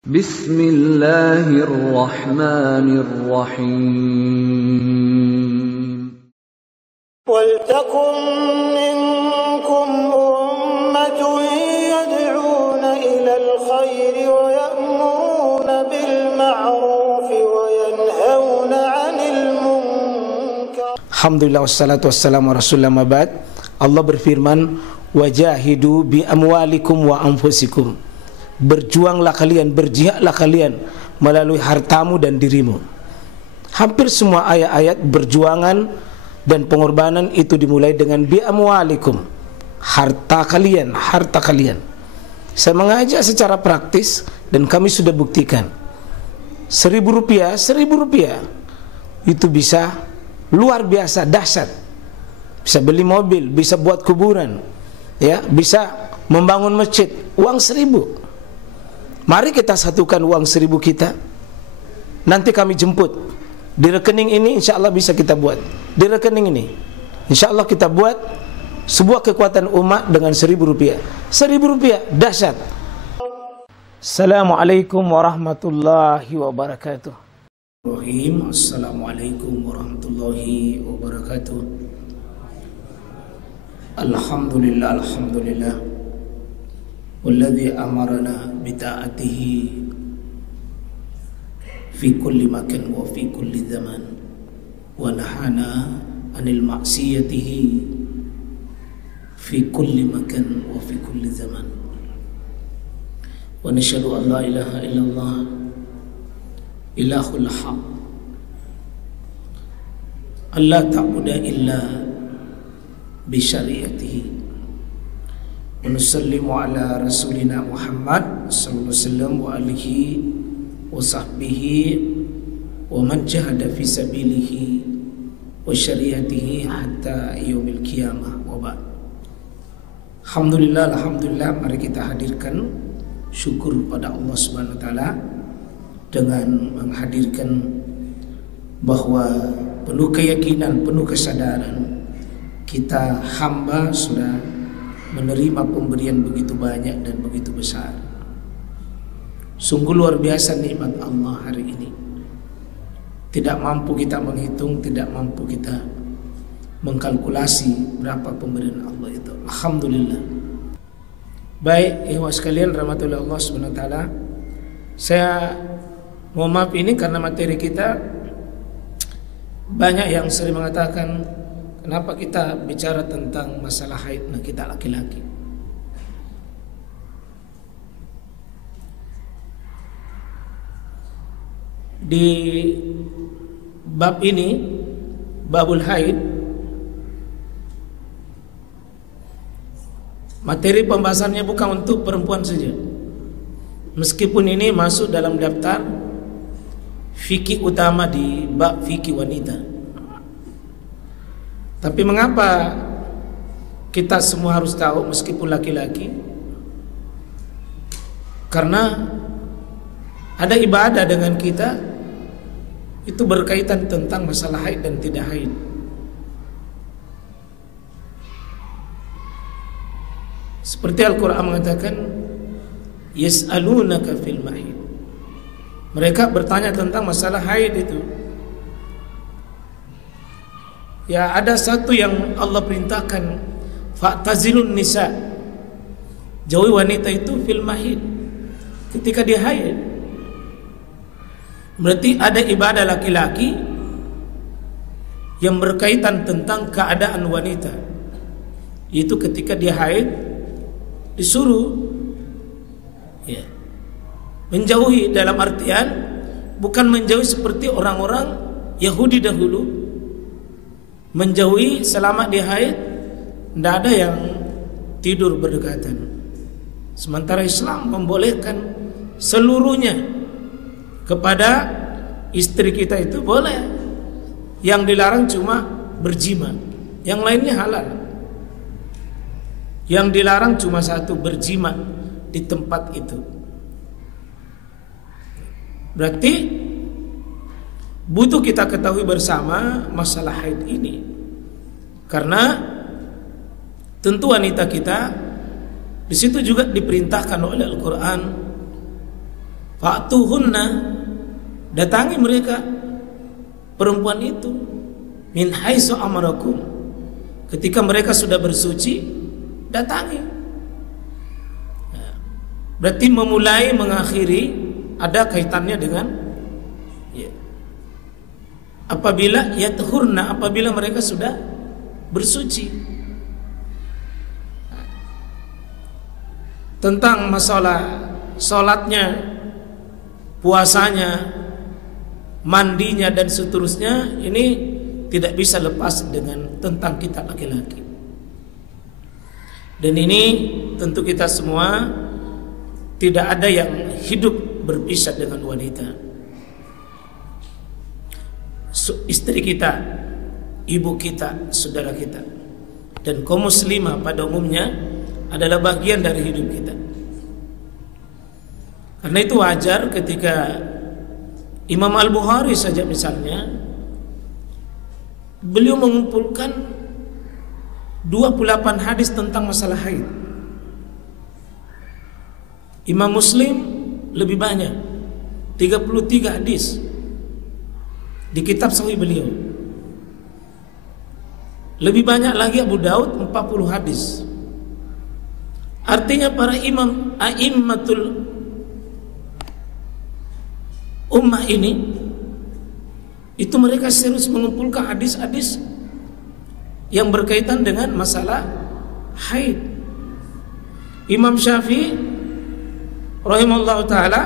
Bismillahirrahmanirrahim. وَلْتَكُنْ مِنْكُمْ أُمَّةٌ يَدْعُونَ إِلَى الْخَيْرِ وَيَأْمُرُونَ بِالْمَعْرُوفِ وَيَنْهَوْنَ عَنِ الْمُنْكَرِ. Alhamdulillah wassalatu wassalamu ala rasulillah mabad. Allah berfirman, wajahidu bi amwalikum wa anfusikum. Berjuanglah kalian, berjihadlah kalian melalui hartamu dan dirimu. Hampir semua ayat-ayat berjuangan dan pengorbanan itu dimulai dengan bi amwalikum, harta kalian, harta kalian. Saya mengajak secara praktis dan kami sudah buktikan. 1.000 rupiah itu bisa luar biasa dahsyat. Bisa beli mobil, bisa buat kuburan, ya, bisa membangun masjid. Uang 1.000. Mari kita satukan uang 1.000 kita. Nanti kami jemput di rekening ini, insya Allah bisa kita buat. Di rekening ini insya Allah kita buat sebuah kekuatan umat dengan 1.000 rupiah. 1.000 rupiah dahsyat. Assalamualaikum warahmatullahi wabarakatuh. Assalamualaikum warahmatullahi wabarakatuh. Alhamdulillah, alhamdulillah. Walladzi amarana bita'atihi fi kulli makan wa fi kulli zaman wa nahana anil ma'siyatihi fi kulli makan wa fi kulli zaman wa nashhadu an la ilaha illallah ilahul haq alla ta'budu illa bi syariatihi. Wa nusallimu ala rasulina Muhammad sallallahu alaihi wasallam wa alihi wa sahbihi wa man jahada fi sabilihi wa syariatihi hatta yaumil qiyamah wa ba'd. Alhamdulillah, alhamdulillah, mari kita hadirkan syukur pada Allah Subhanahu wa taala dengan menghadirkan bahwa penuh keyakinan, penuh kesadaran kita hamba sudah menerima pemberian begitu banyak dan begitu besar. Sungguh luar biasa nikmat Allah hari ini. Tidak mampu kita menghitung, tidak mampu kita mengkalkulasi berapa pemberian Allah itu. Alhamdulillah. Baik, ikhwah sekalian rahmatullah Allah Subhanahu wa taala. Saya mohon maaf ini karena materi kita banyak yang sering mengatakan, kenapa kita bicara tentang masalah haid, nah kita laki-laki. Di bab ini, babul haid, materi pembahasannya bukan untuk perempuan saja. Meskipun ini masuk dalam daftar fikih utama di bab fikih wanita. Tapi mengapa kita semua harus tahu meskipun laki-laki? Karena ada ibadah dengan kita itu berkaitan tentang masalah haid dan tidak haid. Seperti Al-Quran mengatakan, yas'alunaka fil mahid. Mereka bertanya tentang masalah haid itu. Ya, ada satu yang Allah perintahkan, fa'tazilun nisa, jauhi wanita itu fil mahid, ketika dia haid. Berarti ada ibadah laki-laki yang berkaitan tentang keadaan wanita, itu ketika dia haid disuruh ya, menjauhi, dalam artian bukan menjauhi seperti orang-orang Yahudi dahulu, menjauhi selama dia haid, tidak ada yang tidur berdekatan. Sementara Islam membolehkan seluruhnya. Kepada istri kita itu boleh. Yang dilarang cuma berjima, yang lainnya halal. Yang dilarang cuma satu, berjima di tempat itu. Berarti butuh kita ketahui bersama masalah haid ini. Karena tentu wanita kita di situ juga diperintahkan oleh Al-Quran Fa'tuhunna, datangi mereka perempuan itu, min haitsu amarakum, ketika mereka sudah bersuci, datangi. Berarti memulai mengakhiri ada kaitannya dengan apabila yatuhurna, apabila mereka sudah bersuci. Tentang masalah sholatnya, puasanya, mandinya dan seterusnya, ini tidak bisa lepas dengan tentang kita laki-laki. Dan ini tentu kita semua tidak ada yang hidup berpisah dengan wanita. Istri kita, ibu kita, saudara kita, dan kaum muslimah pada umumnya adalah bagian dari hidup kita. Karena itu wajar ketika Imam Al-Bukhari saja misalnya, beliau mengumpulkan 28 hadis tentang masalah haid. Imam Muslim lebih banyak, 33 hadis di kitab sahih beliau. Lebih banyak lagi Abu Daud, 40 hadis. Artinya para imam a'immatul ummah ini, itu mereka serius mengumpulkan hadis-hadis yang berkaitan dengan masalah haid. Imam Syafi'i rahimahullah ta'ala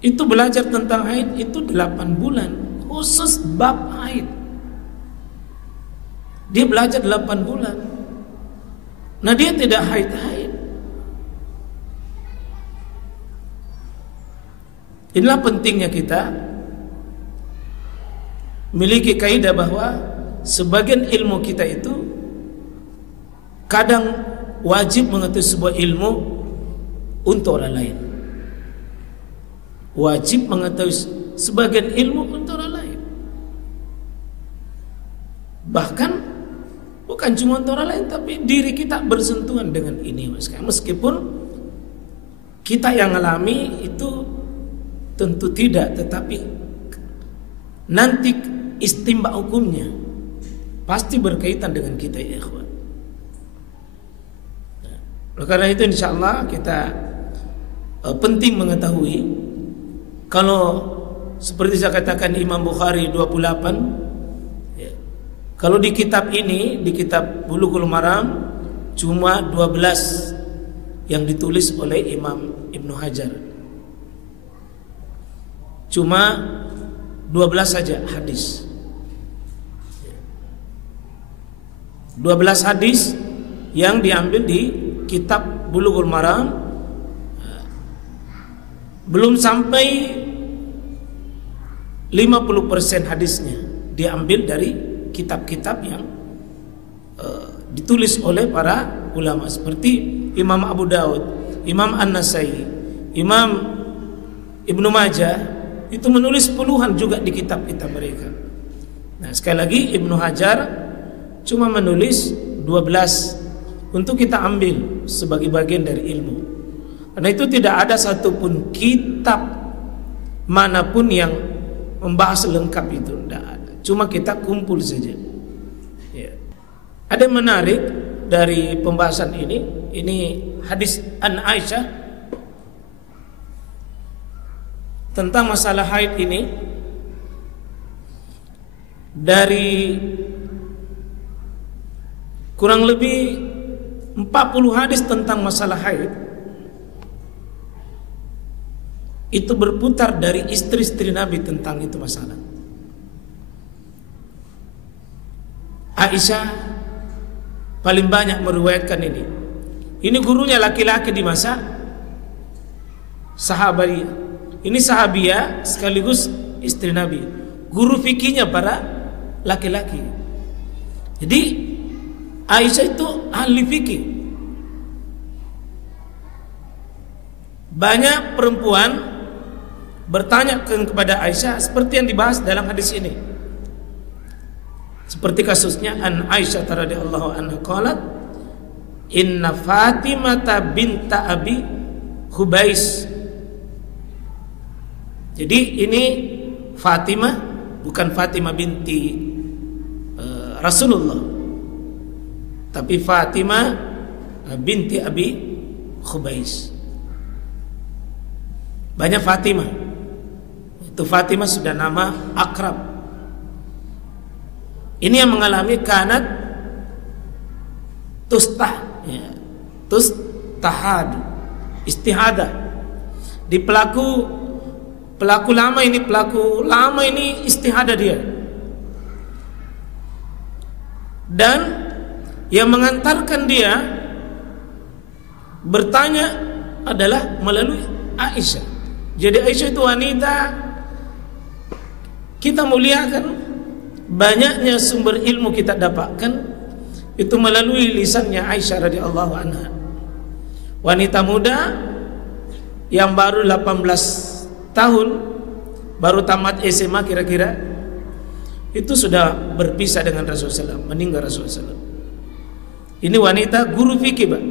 itu belajar tentang haid itu 8 bulan, khusus bab haid. Dia belajar 8 bulan. Nah, dia tidak haid-haid. Inilah pentingnya kita memiliki kaidah bahwa sebagian ilmu kita itu kadang wajib mengetahui sebuah ilmu untuk orang lain. Wajib mengetahui sebagian ilmu untuk orang lain. Bahkan bukan cuma untuk orang lain, tapi diri kita bersentuhan dengan ini, meskipun kita yang alami itu tentu tidak, tetapi nanti istimba hukumnya pasti berkaitan dengan kita, ya ikhwan. Nah, karena itu insyaallah kita penting mengetahui, kalau seperti saya katakan Imam Bukhari 28, kalau di kitab ini, di kitab Bulughul Maram, cuma 12 yang ditulis oleh Imam Ibnu Hajar. Cuma 12 saja hadis. 12 hadis yang diambil di kitab Bulughul Maram, belum sampai 50% hadisnya diambil dari kitab-kitab yang ditulis oleh para ulama seperti Imam Abu Daud, Imam An-Nasai, Imam Ibnu Majah, itu menulis puluhan juga di kitab-kitab mereka. Nah, sekali lagi Ibnu Hajar cuma menulis 12 untuk kita ambil sebagai bagian dari ilmu. Karena itu tidak ada satupun kitab manapun yang membahas lengkap itu, tidak ada. Cuma kita kumpul saja. Ya. Ada yang menarik dari pembahasan ini hadis An Aisyah tentang masalah haid ini. Dari kurang lebih 40 hadis tentang masalah haid itu berputar dari istri-istri Nabi tentang itu masalah. Aisyah paling banyak meriwayatkan ini. Ini gurunya laki-laki di masa sahabat. Ini sahabiah sekaligus istri Nabi. Guru fikihnya para laki-laki. Jadi Aisyah itu ahli fikih. Banyak perempuan bertanya kepada Aisyah seperti yang dibahas dalam hadis ini. Seperti kasusnya An Aisyah radhiyallahu anha qalat, inna Fatimah binta Abi Hubais Jadi ini Fatimah bukan Fatimah binti Rasulullah, tapi Fatimah binti Abi Khubais. Banyak Fatimah. Itu Fatimah sudah nama akrab. Ini yang mengalami kanat tustah, ya, tustahad, istihadah. Di pelaku lama ini istihadah dia. Dan yang mengantarkan dia bertanya adalah melalui Aisyah. Jadi Aisyah itu wanita kita muliakan, banyaknya sumber ilmu kita dapatkan itu melalui lisannya Aisyah radhiyallahu anha. Wanita muda yang baru 18 tahun, baru tamat SMA kira-kira, itu sudah berpisah dengan Rasulullah SAW, meninggal Rasulullah SAW. Ini wanita guru fikih, Pak.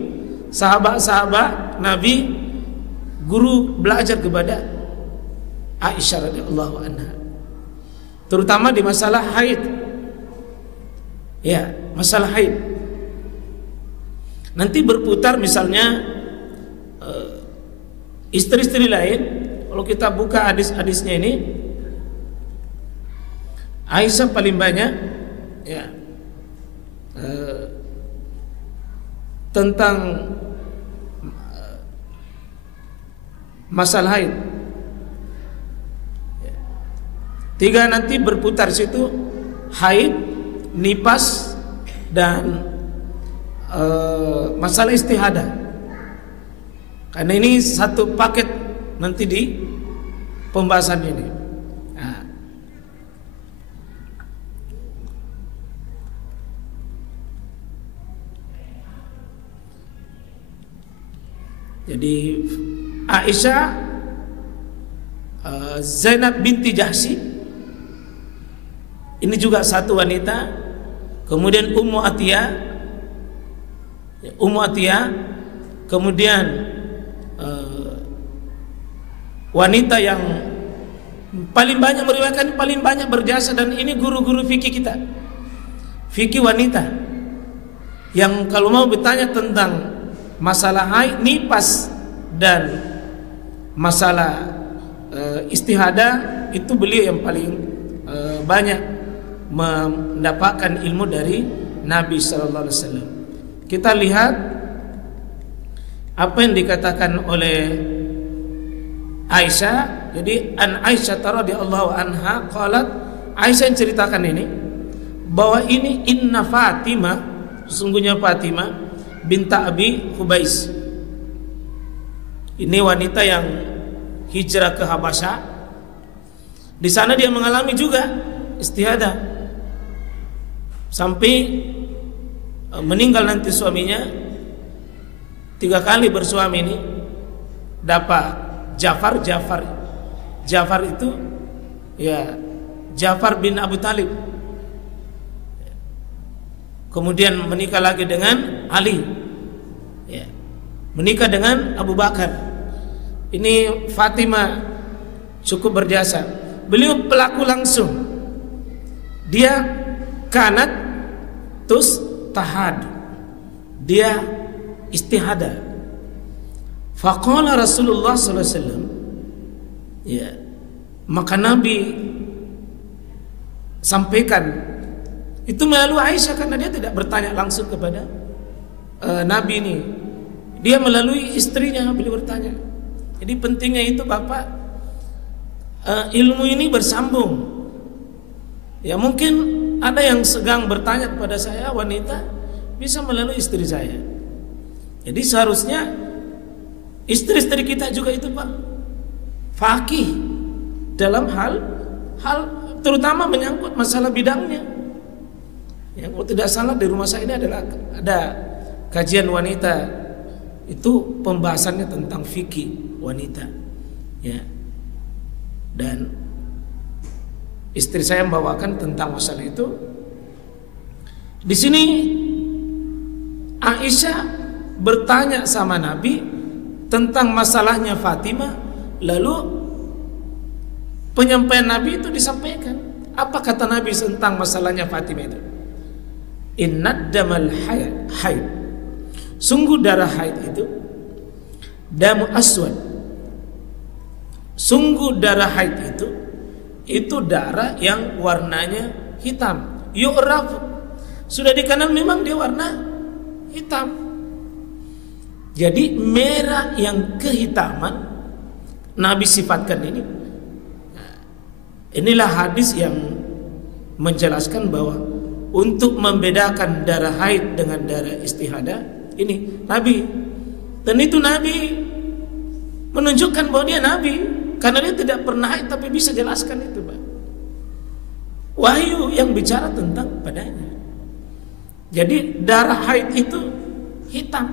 Sahabat-sahabat Nabi guru belajar kepada Aisyah radhiyallahu anha, terutama di masalah haid. Ya, masalah haid. Nanti berputar misalnya istri-istri lain. Kalau kita buka hadis-hadisnya ini, Aisyah paling banyak ya tentang masalah haid. 3 nanti berputar situ, haid, nifas, dan masalah istihadah. Karena ini satu paket nanti di pembahasan ini. Nah. Jadi Aisyah, Zainab binti Jahsy, ini juga satu wanita. Kemudian Ummu Atiyah, kemudian wanita yang paling banyak meriwayatkan, paling banyak berjasa, dan ini guru-guru fikih kita, fikih wanita, yang kalau mau bertanya tentang masalah haid, nifas, dan masalah istihadah, itu beliau yang paling banyak mendapatkan ilmu dari Nabi sallallahu alaihi wasallam. Kita lihat apa yang dikatakan oleh Aisyah. Jadi an Aisyah radhiyallahu anha qalat, Aisyah yang ceritakan ini bahwa ini inna Fatimah, sesungguhnya Fatimah binta Abi Khubais, ini wanita yang hijrah ke Habasyah. Di sana dia mengalami juga istihadah sampai meninggal nanti suaminya. 3 kali bersuami ini dapat Ja'far itu ya Ja'far bin Abu Talib. Kemudian menikah lagi dengan Ali, ya, menikah dengan Abu Bakar. Ini Fatimah cukup berjasa. Beliau pelaku langsung. Dia kanat tahad, dia istihadah. Faqala Rasulullah sallallahu alaihi wasallam, ya, maka Nabi sampaikan itu melalui Aisyah, karena dia tidak bertanya langsung kepada Nabi ini, dia melalui istrinya beliau bertanya. Jadi pentingnya itu Bapak, ilmu ini bersambung. Ya, mungkin ada yang sedang bertanya kepada saya, wanita, bisa melalui istri saya. Jadi seharusnya istri-istri kita juga itu Pak faqih dalam hal terutama menyangkut masalah bidangnya. Ya, kalau tidak salah di rumah saya ini ada kajian wanita, itu pembahasannya tentang fikih wanita, ya. Dan istri saya membawakan tentang masalah itu. Di sini Aisyah bertanya sama Nabi tentang masalahnya Fatimah, lalu penyampaian Nabi itu disampaikan. Apa kata Nabi tentang masalahnya Fatimah itu? Innad damal haid. Sungguh darah haid itu damu aswad. Sungguh darah haid itu darah yang warnanya hitam. Yu'raf, sudah dikenal memang dia warna hitam. Jadi merah yang kehitaman Nabi sifatkan ini. Inilah hadis yang menjelaskan bahwa untuk membedakan darah haid dengan darah istihadah ini Nabi. Dan itu Nabi menunjukkan bahwa dia Nabi, karena dia tidak pernah haid tapi bisa jelaskan itu, Pak. Wahyu yang bicara tentang padanya. Jadi darah haid itu hitam.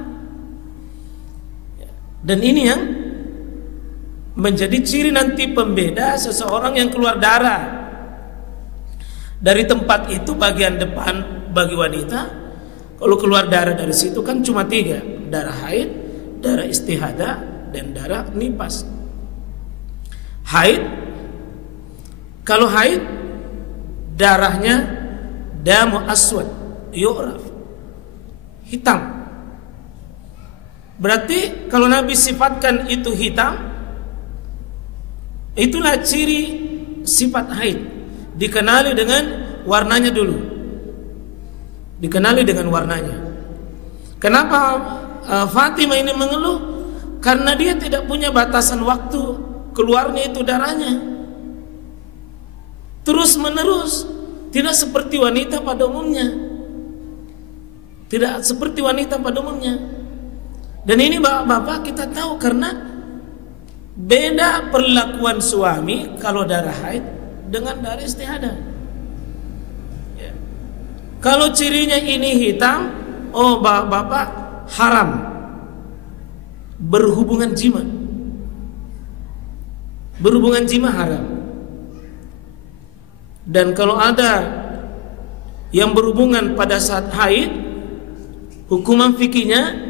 Dan ini yang menjadi ciri nanti pembeda seseorang yang keluar darah. Dari tempat itu bagian depan bagi wanita, kalau keluar darah dari situ kan cuma 3, darah haid, darah istihadah, dan darah nifas. Haid, kalau haid darahnya damu aswad yu'raf, hitam. Berarti kalau Nabi sifatkan itu hitam, itulah ciri sifat haid. Dikenali dengan warnanya dulu. Dikenali dengan warnanya. Kenapa Fatimah ini mengeluh? Karena dia tidak punya batasan waktu keluarnya itu darahnya. Terus menerus, tidak seperti wanita pada umumnya. Tidak seperti wanita pada umumnya. Dan ini bapak-bapak kita tahu karena beda perlakuan suami kalau darah haid dengan darah istihadah. Ya. Kalau cirinya ini hitam, oh bapak haram berhubungan jima. Berhubungan jima haram. Dan kalau ada yang berhubungan pada saat haid, hukuman fikihnya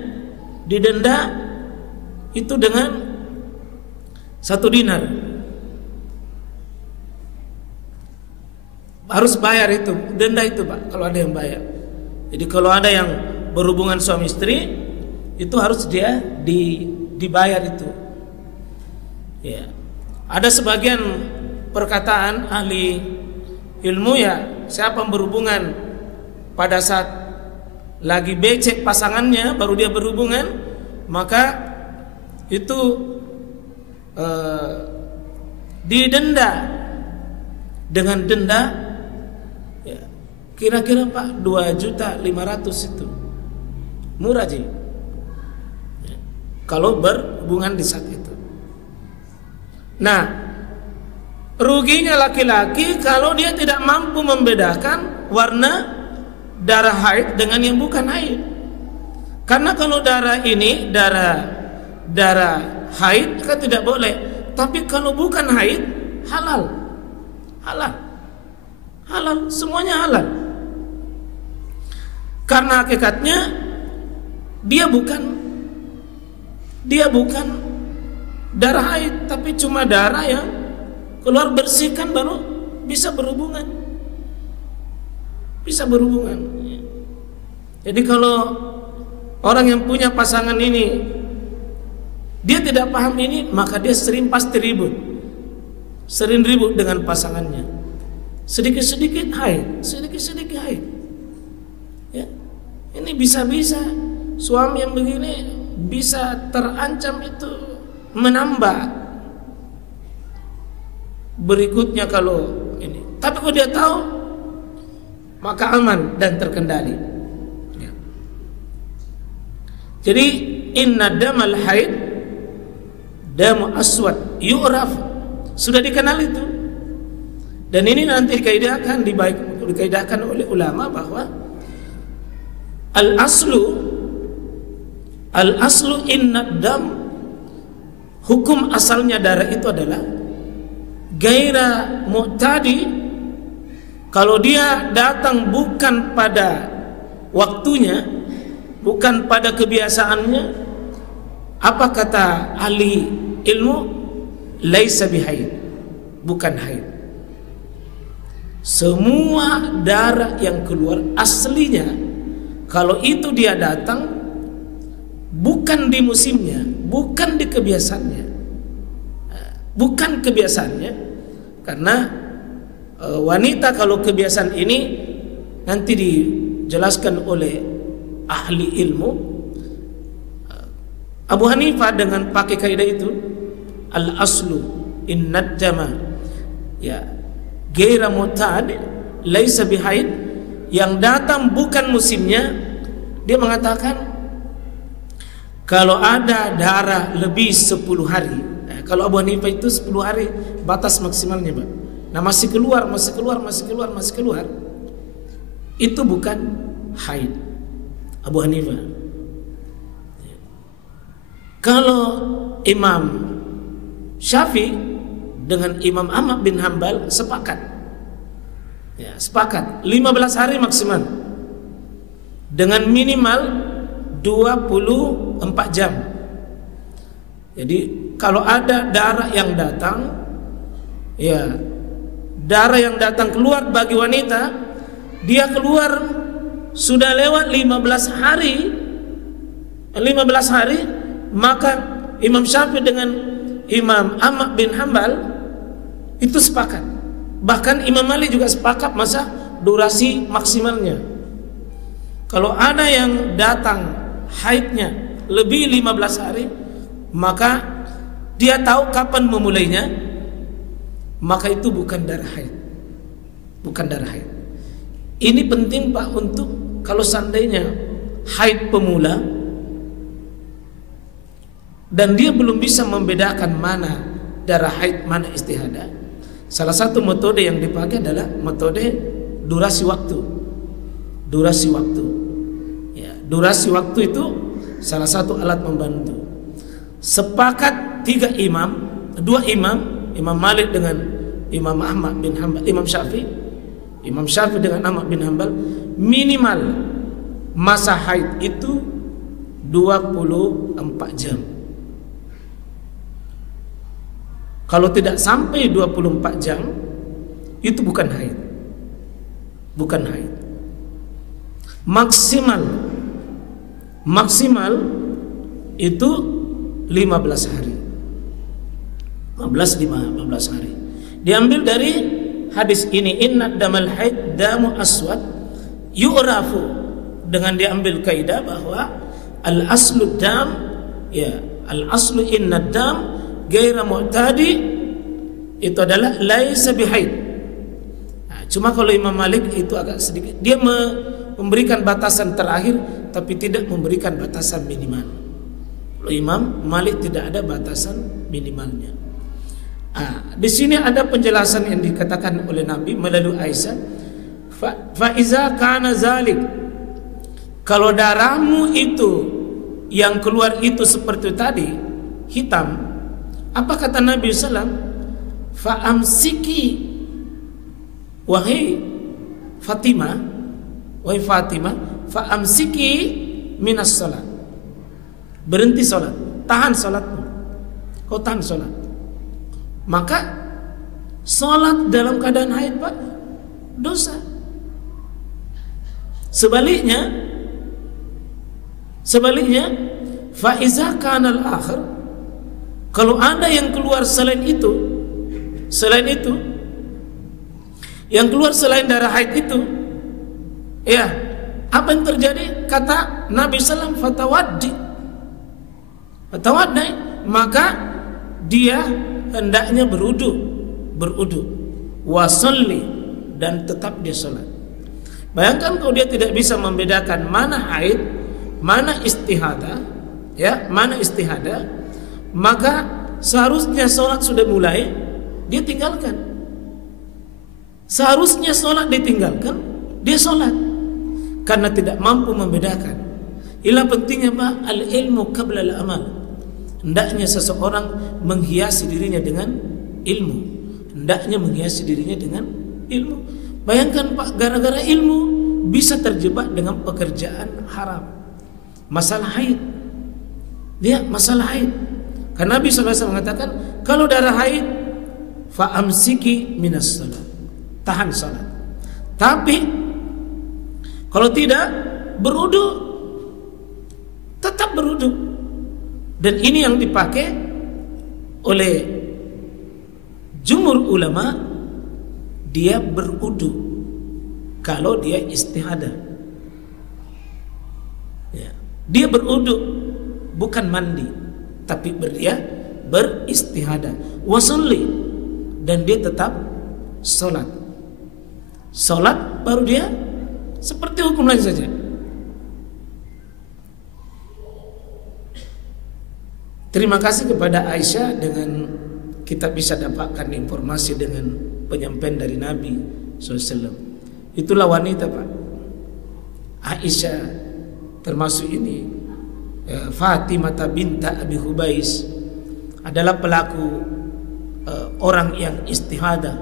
didenda itu dengan 1 dinar. Harus bayar itu, denda itu, Pak, kalau ada yang bayar. Jadi kalau ada yang berhubungan suami istri, itu harus dia dibayar itu. Ya. Ada sebagian perkataan ahli ilmu ya, siapa yang berhubungan pada saat lagi becek pasangannya baru dia berhubungan, maka itu didenda dengan denda ya, kira-kira Pak 2.500.000 itu murah sih ya, kalau berhubungan di saat itu. Nah, ruginya laki-laki kalau dia tidak mampu membedakan warna darah haid dengan yang bukan haid. Karena kalau darah ini darah haid kan tidak boleh, tapi kalau bukan haid halal, semuanya halal. Karena hakikatnya dia bukan darah haid, tapi cuma darah yang keluar bersihkan baru bisa berhubungan. Jadi kalau orang yang punya pasangan ini dia tidak paham ini, maka dia pasti ribut. Sering ribut dengan pasangannya. Sedikit-sedikit haid. Ya. Ini bisa-bisa suami yang begini bisa terancam itu menambah berikutnya kalau ini. Tapi kalau dia tahu, maka aman dan terkendali. Ya. Jadi inna damal haid damu aswad yu'raf, sudah dikenal itu. Dan ini nanti dikaidahkan oleh ulama bahwa al-aslu inna dam, hukum asalnya darah itu adalah gaira mu'tadi, kalau dia datang bukan pada waktunya, bukan pada kebiasaannya. Apa kata ahli ilmu? Laisa bihaid, bukan haid. Semua darah yang keluar aslinya, kalau itu dia datang bukan di musimnya, bukan di kebiasaannya, bukan kebiasaannya. Karena wanita kalau kebiasaan ini nanti dijelaskan oleh ahli ilmu. Abu Hanifah dengan pakai kaidah itu, al aslu innad dama ya ghaira mu'tad laisa bihaid, yang datang bukan musimnya. Dia mengatakan kalau ada darah lebih 10 hari, kalau Abu Hanifah itu 10 hari batas maksimalnya, Pak. Nah masih keluar, itu bukan haid Abu Hanifah. Kalau Imam Syafi'i dengan Imam Ahmad bin Hanbal sepakat, ya, sepakat 15 hari maksimal dengan minimal 24 jam. Jadi kalau ada darah yang datang, ya, darah yang datang keluar bagi wanita, dia keluar sudah lewat 15 hari, maka Imam Syafi'i dengan Imam Ahmad bin Hanbal itu sepakat. Bahkan Imam Malik juga sepakat masa durasi maksimalnya. Kalau ada yang datang haidnya lebih 15 hari, maka dia tahu kapan memulainya, maka itu bukan darah haid. Bukan darah haid. Ini penting, Pak, untuk kalau seandainya haid pemula dan dia belum bisa membedakan mana darah haid, mana istihadah. Salah satu metode yang dipakai adalah metode durasi waktu. Durasi waktu. Ya, durasi waktu itu salah satu alat membantu. Sepakat 2 imam, Imam Malik dengan Imam Ahmad bin Hanbal, Imam Syafi'i dengan Ahmad bin Hanbal, minimal masa haid itu 24 jam. Kalau tidak sampai 24 jam, itu bukan haid. Bukan haid. Maksimal itu 15 hari. 15 hari. Diambil dari hadis ini, inna damal haid damu aswad yu'rafu, dengan diambil kaidah bahwa al aslu dam, ya, al aslu inna dam gaira mu'tadi, itu adalah laisa bihaid. Nah, cuma kalau Imam Malik itu agak sedikit, dia memberikan batasan terakhir tapi tidak memberikan batasan minimal. Kalau Imam Malik tidak ada batasan minimalnya. Di sini ada penjelasan yang dikatakan oleh Nabi melalui Aisyah, fa iza kana zalik, kalau darahmu itu yang keluar itu seperti tadi hitam, apa kata Nabi SAW? Fa'amsiki, wahai Fatimah, fa'amsiki minas salat. Berhenti salat, tahan salatmu. Kau tahan salat. Maka salat dalam keadaan haid, Pak, dosa. Sebaliknya, fa'iza kanal akhir, kalau ada yang keluar selain itu, yang keluar selain darah haid itu, ya, apa yang terjadi? Kata Nabi SAW, fatawaddi, maka dia hendaknya berudu, wasalli, dan tetap dia salat. Bayangkan kalau dia tidak bisa membedakan mana haid, mana istihadah, ya, mana istihadah, maka seharusnya sholat sudah mulai, dia tinggalkan. Seharusnya sholat ditinggalkan, dia sholat, karena tidak mampu membedakan. Inilah pentingnya, Pak, al-ilmu qabla al-amal. Hendaknya seseorang menghiasi dirinya dengan ilmu. Bayangkan, Pak, gara-gara ilmu bisa terjebak dengan pekerjaan haram. Masalah haid. Dia masalah haid. Karena Nabi SAW mengatakan, kalau darah haid fa amsiki minas salat. Tahan salat. Tapi kalau tidak berwudu, tetap berwudu. Dan ini yang dipakai oleh jumhur ulama, dia berwudu kalau dia istihadah. Ya. Dia berwudu, bukan mandi, tapi dia beristihadah. Wasalli, dan dia tetap sholat. Sholat baru dia seperti hukum lain saja. Terima kasih kepada Aisyah, dengan kita bisa dapatkan informasi dengan penyampaian dari Nabi SAW. Itulah wanita, Pak. Aisyah termasuk ini Fatimah binta Abi Hubais adalah pelaku orang yang istihadah.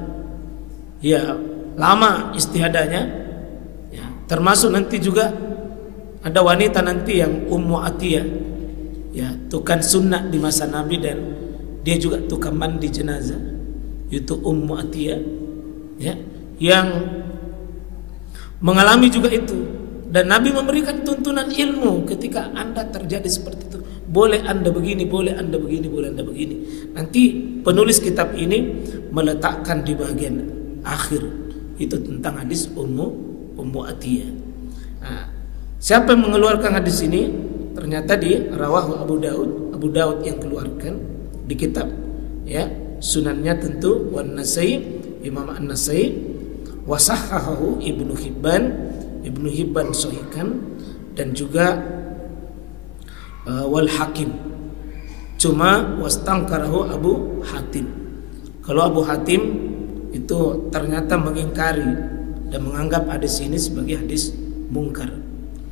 Ya, lama istihadahnya. Ya, termasuk nanti juga ada wanita nanti yang Ummu Atiyah. Ya, tukang sunnah di masa Nabi, dan dia juga tukang mandi jenazah. Itu Ummu Atiyah, ya, yang mengalami juga itu. Dan Nabi memberikan tuntunan ilmu ketika Anda terjadi seperti itu. Boleh Anda begini, boleh Anda begini, boleh Anda begini. Nanti penulis kitab ini meletakkan di bagian akhir itu tentang hadis Ummu Atiyah. Nah, siapa yang mengeluarkan hadis ini? Ternyata di rawahu Abu Daud yang keluarkan di kitab, ya, sunannya tentu, wan Nasai, Imam An-Nasai, wa sahahahu Ibnu Hibban sahihkan, dan juga wal Hakim. Cuma wastangkarahu Abu Hatim. Kalau Abu Hatim itu ternyata mengingkari dan menganggap hadis ini sebagai hadis mungkar.